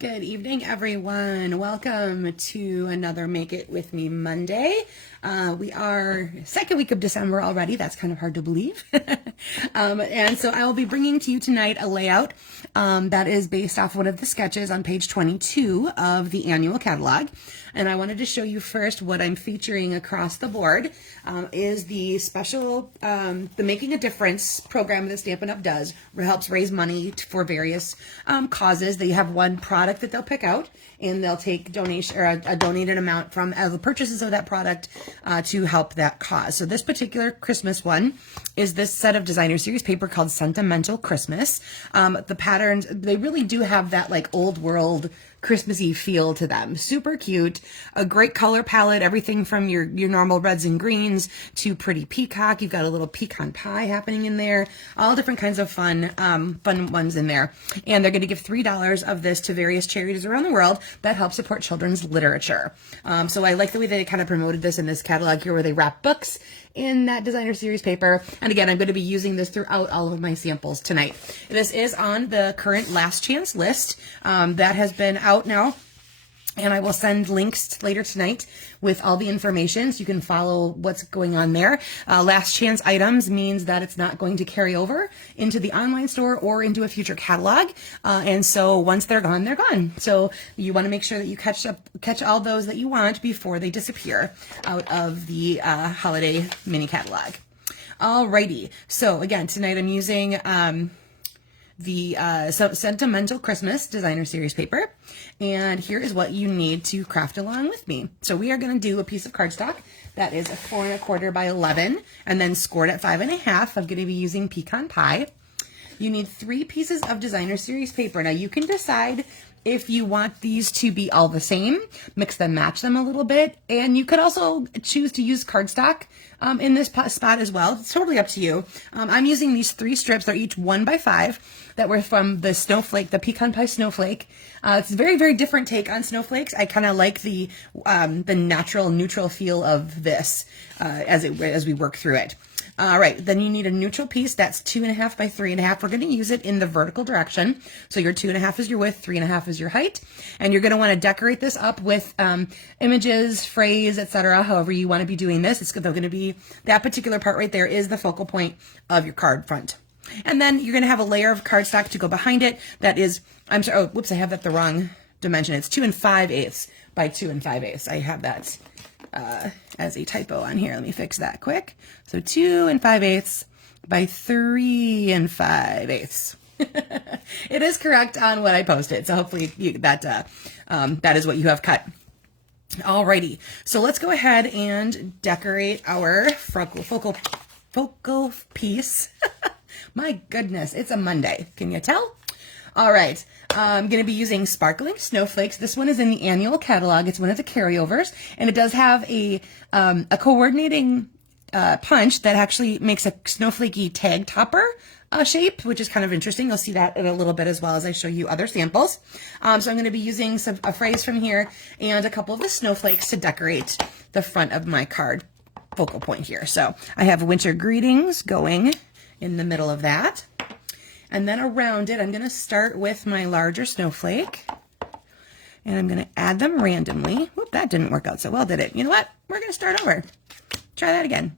Good evening, everyone. Welcome to another Make It With Me Monday. We are second week of December already. That's kind of hard to believe. And so I will be bringing to you tonight a layout that is based off one of the sketches on page 22 of the annual catalog. And I wanted to show you first what I'm featuring across the board is the special, the Making a Difference program that Stampin' Up! Does. Helps raise money for various causes. They have one product that they'll pick out, and they'll take donation or a donated amount from the purchases of that product to help that cause. So this particular Christmas one is this set of designer series paper called Sentimental Christmas. The patterns, they really do have that like old world Christmassy feel to them. Super cute, a great color palette, everything from your normal reds and greens to pretty peacock. You've got a little pecan pie happening in there, all different kinds of fun ones in there. And they're going to give $3 of this to various charities around the world that help support children's literature. So I like the way they kind of promoted this in this catalog here, where they wrap books in that designer series paper. And again, I'm going to be using this throughout all of my samples tonight. This is on the current last chance list that has been out now. And I will send links later tonight with all the information so you can follow what's going on there. Last chance items means that it's not going to carry over into the online store or into a future catalog. And so once they're gone, they're gone. So you want to make sure that you catch all those that you want before they disappear out of the holiday mini catalog. Alrighty. So again, tonight I'm using the Sentimental Christmas designer series paper, and here is what you need to craft along with me. So we are going to do a piece of cardstock that is a 4 1/4 by 11 and then scored at 5 1/2. I'm going to be using pecan pie. You need 3 pieces of designer series paper. Now you can decide if you want these to be all the same, mix them, match them a little bit, and you could also choose to use cardstock in this spot as well. It's totally up to you. I'm using these 3 strips. They're each 1 by 5 that were from the snowflake, the pecan pie snowflake. It's a very, very different take on snowflakes. I kind of like the natural, neutral feel of this as we work through it. All right, then you need a neutral piece that's 2 1/2 by 3 1/2. We're going to use it in the vertical direction. So your 2 1/2 is your width, 3 1/2 is your height. And you're going to want to decorate this up with images, phrase, etc. However you want to be doing this. It's going to be that particular part right there is the focal point of your card front. And then you're going to have a layer of cardstock to go behind it. That is, I'm sorry, oh, whoops, I have that the wrong dimension. It's 2 5/8 by 2 5/8. I have that as a typo on here. Let me fix that quick. So 2 5/8 by 3 5/8. It is correct on what I posted. So hopefully that is what you have cut. Alrighty. So let's go ahead and decorate our focal piece. My goodness, it's a Monday. Can you tell? All right, I'm going to be using Sparkling Snowflakes. This one is in the annual catalog. It's one of the carryovers, and it does have a coordinating punch that actually makes a snowflakey tag topper shape, which is kind of interesting. You'll see that in a little bit as well as I show you other samples. So I'm going to be using a phrase from here and a couple of the snowflakes to decorate the front of my card focal point here. So I have winter greetings going in the middle of that. And then around it, I'm going to start with my larger snowflake, and I'm going to add them randomly. Whoop, that didn't work out so well, did it? You know what? We're going to start over. Try that again.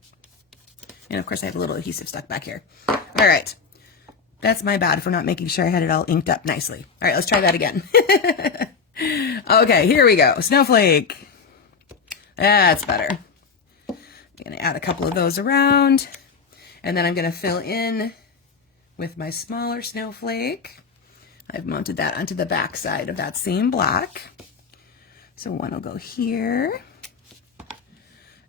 And of course, I have a little adhesive stuck back here. All right. That's my bad for not making sure I had it all inked up nicely. All right, let's try that again. Okay, here we go. Snowflake. That's better. I'm going to add a couple of those around, and then I'm going to fill in with my smaller snowflake. I've mounted that onto the back side of that same block. So one will go here.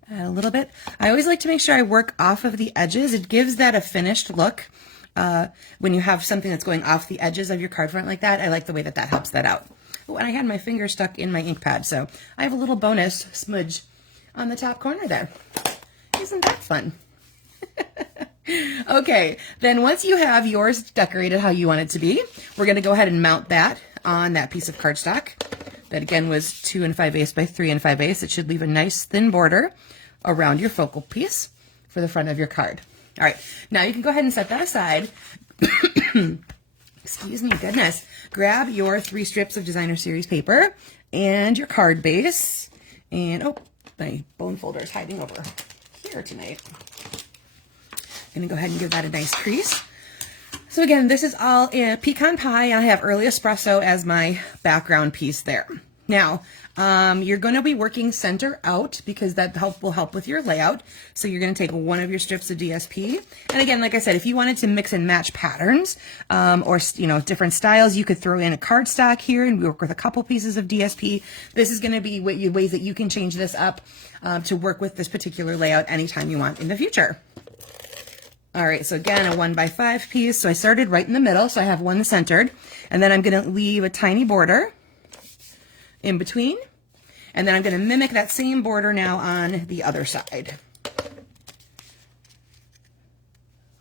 Add a little bit. I always like to make sure I work off of the edges. It gives that a finished look. When you have something that's going off the edges of your card front like that, I like the way that that helps that out. Oh, and I had my finger stuck in my ink pad, so I have a little bonus smudge on the top corner there. Isn't that fun? Okay, then once you have yours decorated how you want it to be, we're going to go ahead and mount that on that piece of cardstock. That again was 2 5/8 by 3 5/8. It should leave a nice thin border around your focal piece for the front of your card. All right, now you can go ahead and set that aside. excuse me, goodness. Grab your 3 strips of designer series paper and your card base. And, oh, my bone folder is hiding over here tonight. I'm gonna go ahead and give that a nice crease. So again, this is all in pecan pie. I have early espresso as my background piece there. Now, you're going to be working center out because that will help with your layout. So you're going to take one of your strips of DSP. And again, like I said, if you wanted to mix and match patterns or, you know, different styles, you could throw in a cardstock here and work with a couple pieces of DSP. This is going to be ways that you can change this up to work with this particular layout anytime you want in the future. All right, so again, a 1x5 piece. So I started right in the middle, so I have one centered. And then I'm going to leave a tiny border in between. And then I'm going to mimic that same border now on the other side.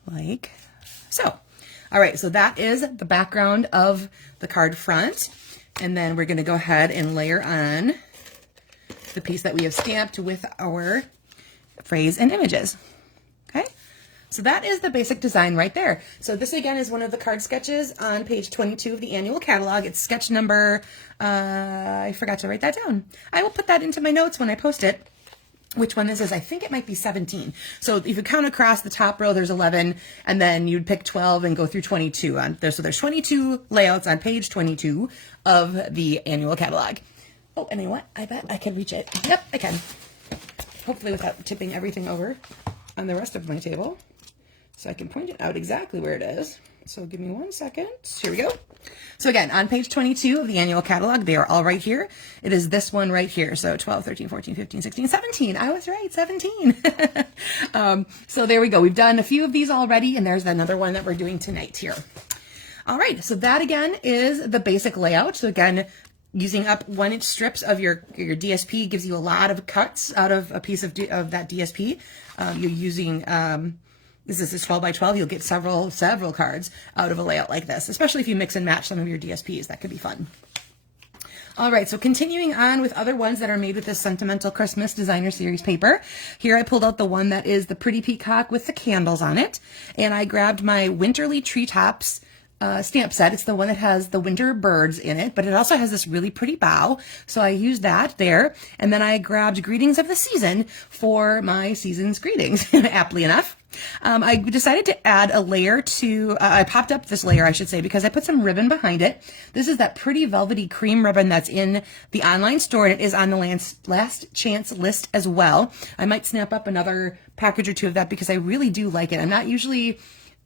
Like so. All right, so that is the background of the card front. And then we're going to go ahead and layer on the piece that we have stamped with our phrase and images. Okay. So that is the basic design right there. So this again is one of the card sketches on page 22 of the annual catalog. It's sketch number, I forgot to write that down. I will put that into my notes when I post it, which one this is. I think it might be 17. So if you count across the top row, there's 11, and then you'd pick 12 and go through 22 on there. So there's 22 layouts on page 22 of the annual catalog. Oh, and you know what? I bet I can reach it. Yep, I can. Hopefully without tipping everything over on the rest of my table. So I can point it out exactly where it is. So give me 1 second. Here we go. So again, on page 22 of the annual catalog, they are all right here. It is this one right here. So 12, 13, 14, 15, 16, 17. I was right, 17. So there we go. We've done a few of these already, and there's another one that we're doing tonight here. All right, so that again is the basic layout. So again, using up 1-inch strips of your DSP gives you a lot of cuts out of a piece of that DSP. You're using... this is 12 by 12. You'll get several cards out of a layout like this, especially if you mix and match some of your DSPs. That could be fun. All right, so continuing on with other ones that are made with this Sentimental Christmas Designer Series paper. Here I pulled out the one that is the pretty peacock with the candles on it. And I grabbed my Winterly Treetops stamp set. It's the one that has the winter birds in it, but it also has this really pretty bow. So I used that there. And then I grabbed Greetings of the Season for my season's greetings, aptly enough. I decided to add a layer to, I popped up this layer, I should say, because I put some ribbon behind it. This is that pretty velvety cream ribbon that's in the online store, and it is on the last chance list as well. I might snap up another package or two of that because I really do like it. I'm not usually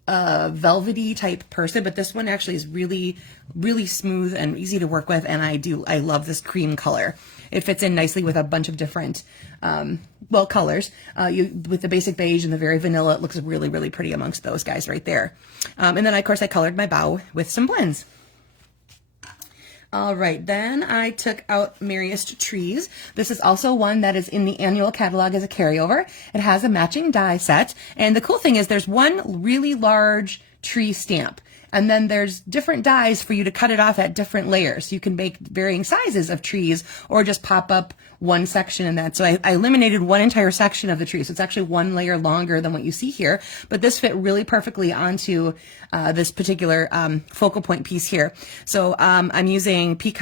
a velvety type person, but this one actually is really, really smooth and easy to work with, and I love this cream color. It fits in nicely with a bunch of different, colors. With the basic beige and the very vanilla, it looks really, really pretty amongst those guys right there. And then, of course, I colored my bow with some blends. All right, then I took out Merriest Trees. This is also one that is in the annual catalog as a carryover. It has a matching die set. And the cool thing is there's one really large tree stamp. And then there's different dies for you to cut it off at different layers. You can make varying sizes of trees or just pop up one section in that. So I eliminated one entire section of the tree. So it's actually one layer longer than what you see here. But this fit really perfectly onto this particular focal point piece here. So I'm using Pretty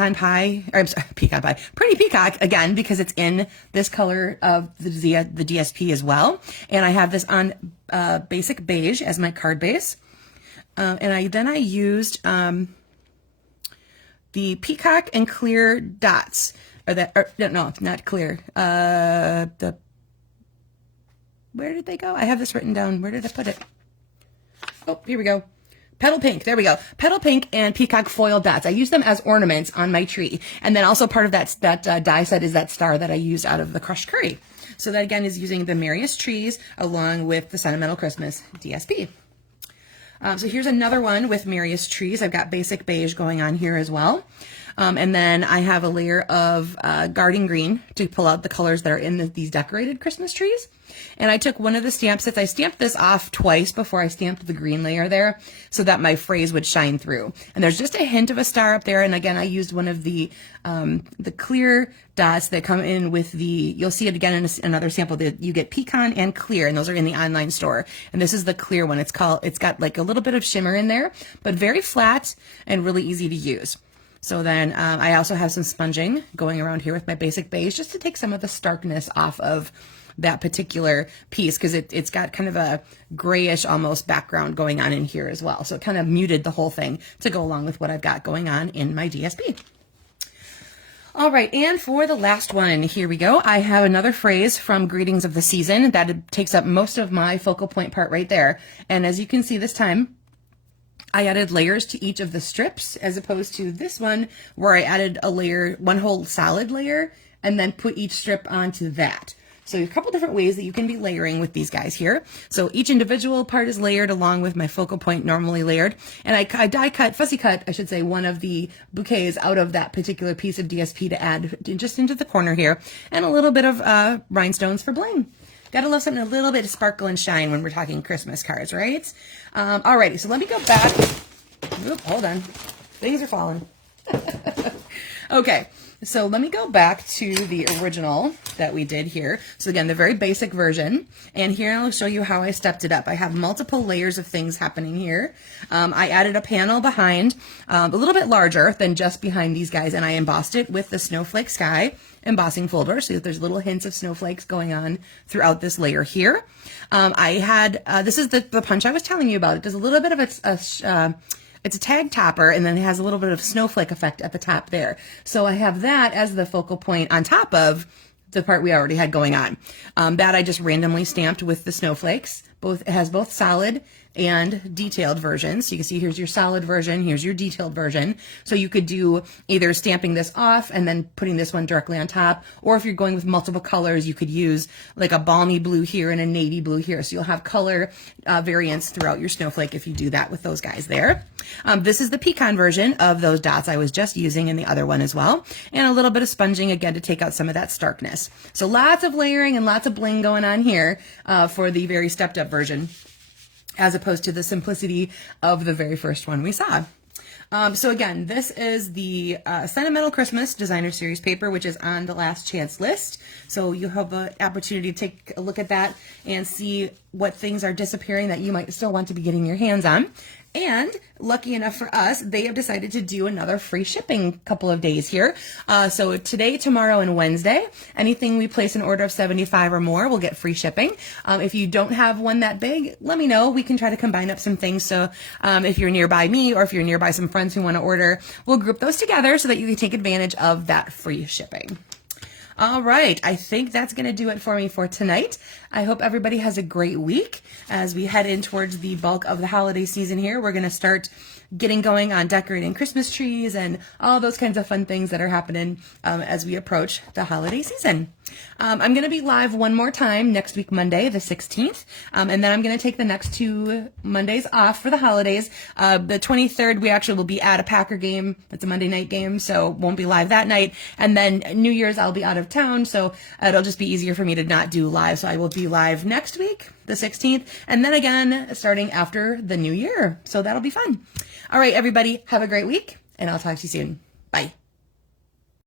Peacock, again, because it's in this color of the DSP as well. And I have this on basic beige as my card base. And I used the peacock and clear dots, no, not clear. Where did they go? I have this written down. Where did I put it? Oh, here we go. Petal pink. There we go. Petal pink and peacock foil dots. I use them as ornaments on my tree. And then also part of that die set is that star that I used out of the crushed curry. So that again is using the Merriest Trees along with the Sentimental Christmas DSP. So here's another one with Merriest Trees. I've got basic beige going on here as well. And then I have a layer of garden green to pull out the colors that are in these decorated Christmas trees. And I took one of the stamp sets. I stamped this off twice before I stamped the green layer there so that my phrase would shine through. And there's just a hint of a star up there. And again, I used one of the clear dots that come in with you'll see it again in another sample that you get pecan and clear, and those are in the online store. And this is the clear one. It's got like a little bit of shimmer in there, but very flat and really easy to use. So then I also have some sponging going around here with my basic beige just to take some of the starkness off of that particular piece, because it's got kind of a grayish almost background going on in here as well. So it kind of muted the whole thing to go along with what I've got going on in my DSP. All right, and for the last one, here we go. I have another phrase from Greetings of the Season that takes up most of my focal point part right there. And as you can see this time, I added layers to each of the strips as opposed to this one where I added a layer, one whole solid layer, and then put each strip onto that. So a couple different ways that you can be layering with these guys here. So each individual part is layered along with my focal point normally layered. And I fussy cut, I should say, one of the bouquets out of that particular piece of DSP to add just into the corner here. And a little bit of rhinestones for bling. Gotta love something a little bit of sparkle and shine when we're talking Christmas cards, right? Alrighty, so let me go back. Oop, hold on. Things are falling. Okay, so let me go back to the original that we did here. So again, the very basic version. And here I'll show you how I stepped it up. I have multiple layers of things happening here. I added a panel behind, a little bit larger than just behind these guys, and I embossed it with the Snowflake Sky embossing folder, so that there's little hints of snowflakes going on throughout this layer here. I had, this is the punch I was telling you about. It does a little bit of it's a tag topper, and then it has a little bit of snowflake effect at the top there. So I have that as the focal point on top of the part we already had going on. That I just randomly stamped with the snowflakes. It has both solid and detailed versions. So you can see here's your solid version, here's your detailed version. So you could do either stamping this off and then putting this one directly on top, or if you're going with multiple colors, you could use like a balmy blue here and a navy blue here. So you'll have color variants throughout your snowflake if you do that with those guys there. This is the pecan version of those dots I was just using in the other one as well. And a little bit of sponging again to take out some of that starkness. So lots of layering and lots of bling going on here for the very stepped up version, as opposed to the simplicity of the very first one we saw. So again, this is the Sentimental Christmas Designer Series paper, which is on the last chance list. So you have an opportunity to take a look at that and see what things are disappearing that you might still want to be getting your hands on. And lucky enough for us, they have decided to do another free shipping couple of days here. So today, tomorrow, and Wednesday, anything we place an order of 75 or more will get free shipping. If you don't have one that big, let me know. We can try to combine up some things. So if you're nearby me or if you're nearby some friends who want to order, we'll group those together so that you can take advantage of that free shipping. All right, I think that's going to do it for me for tonight. I hope everybody has a great week. As we head in towards the bulk of the holiday season here, we're going to start getting going on decorating Christmas trees and all those kinds of fun things that are happening as we approach the holiday season. I'm going to be live one more time next week, Monday, the 16th, and then I'm going to take the next 2 Mondays off for the holidays. The 23rd, we actually will be at a Packer game. It's a Monday night game, so won't be live that night. And then New Year's, I'll be out of town, so it'll just be easier for me to not do live. So I will be live next week, the 16th, and then again starting after the new year. So that'll be fun. All right, everybody, have a great week, and I'll talk to you soon. Bye.